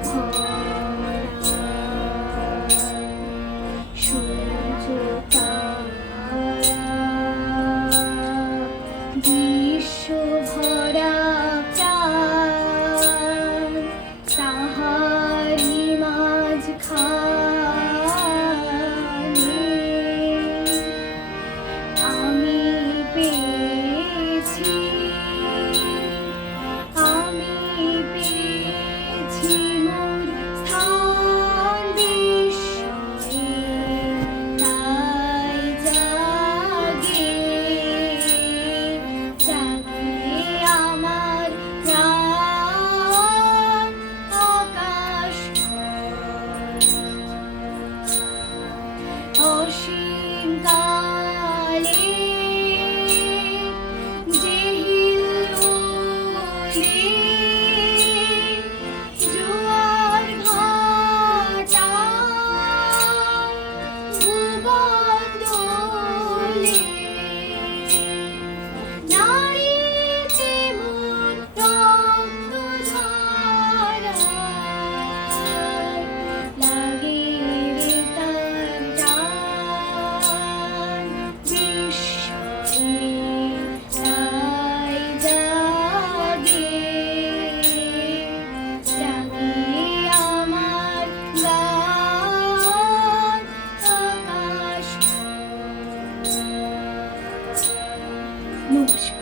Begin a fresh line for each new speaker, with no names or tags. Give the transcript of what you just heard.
不好 অসীমকালে যে হিল 弄虚